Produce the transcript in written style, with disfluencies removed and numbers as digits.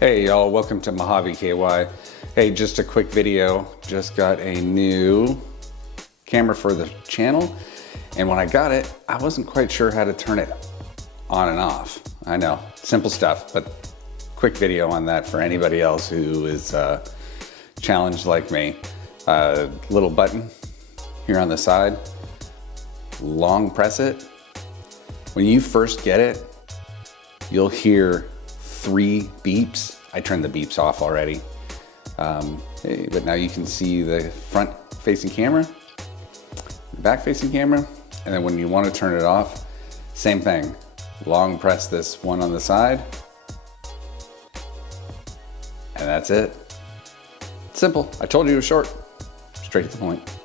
Hey y'all, welcome to Mojave KY. Hey, just a quick video. Just got a new camera for the channel, and when I got it, I wasn't quite sure how to turn it on and off. I know, simple stuff, but quick video on that for anybody else who is challenged like me. Little button here on the side, long press it. When you first get it, you'll hear 3 beeps. I turned the beeps off already. But now you can see the front facing camera, the back facing camera, and then when you want to turn it off, same thing. Long press this one on the side, and that's it. Simple. I told you it was short. Straight to the point.